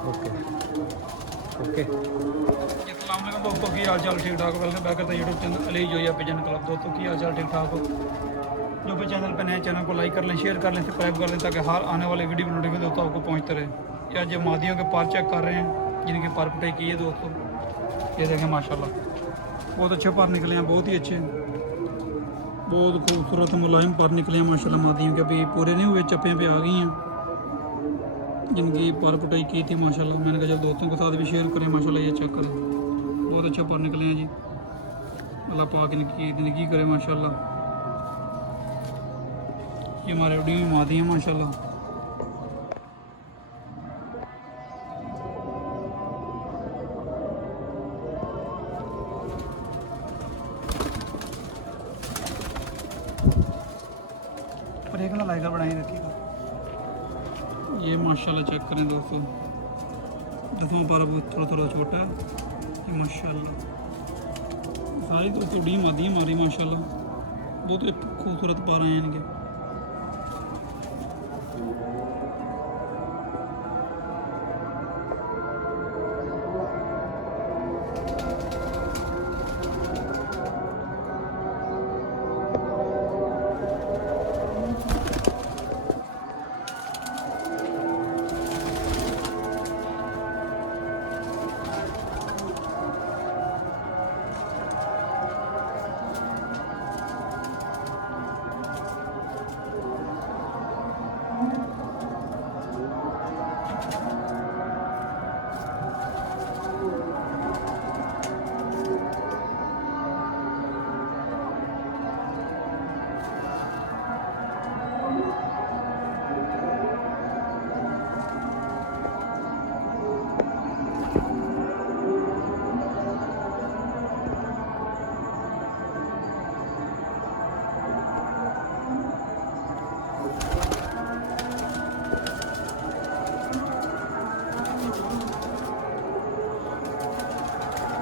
Okay okay. अस्सलाम वालेकुम दोस्तों, की हाल चाल? ठीक ठाक। वेलकम बैक करता है YouTube channel Ali Zoya pigeon club. दोस्तों की हाल चाल? ठीक ठाक हो? जो भी चैनल पर नए चैनल को लाइक कर लें, शेयर कर लें, सब्सक्राइब कर लें, ताकि हर आने वाले वीडियो की नोटिफिकेशन दोस्तों आपको पहुँचते रहे। या जो मादियों के पार चेक कर रहे हैं, जिनकी पार पिटाई की है दोस्तों, ये देखें माशाल्लाह बहुत अच्छे पार निकले हैं, बहुत ही अच्छे, बहुत खूबसूरत मुलायम पार निकले हैं माशाल्लाह मादियों के। अभी पूरे नहीं हुए, चप्पे पे आ गई हैं, जिनकी पार पिटाई की थी माशाल्लाह। मैंने कहा जब दोस्तों के साथ भी शेयर करें माशाल्लाह। ये चेक करें, बहुत अच्छे पार निकले हैं जी। अल्लाह पाक इनकी ज़िंदगी करे माशाल्लाह। ये हमारे उड़ी हुई मादी हैं माशाल्लाह। पर एक ना लाइकर बनाई रखिएगा। ये माशाल्लाह चेक करें दोस्तों, दसवां पारा बहुत थोड़ा थोड़ा छोटा है ये माशाल्लाह। सारी तो उड़ी मादी हमारी माशाल्लाह, बहुत खूबसूरत पारा हैं इनके।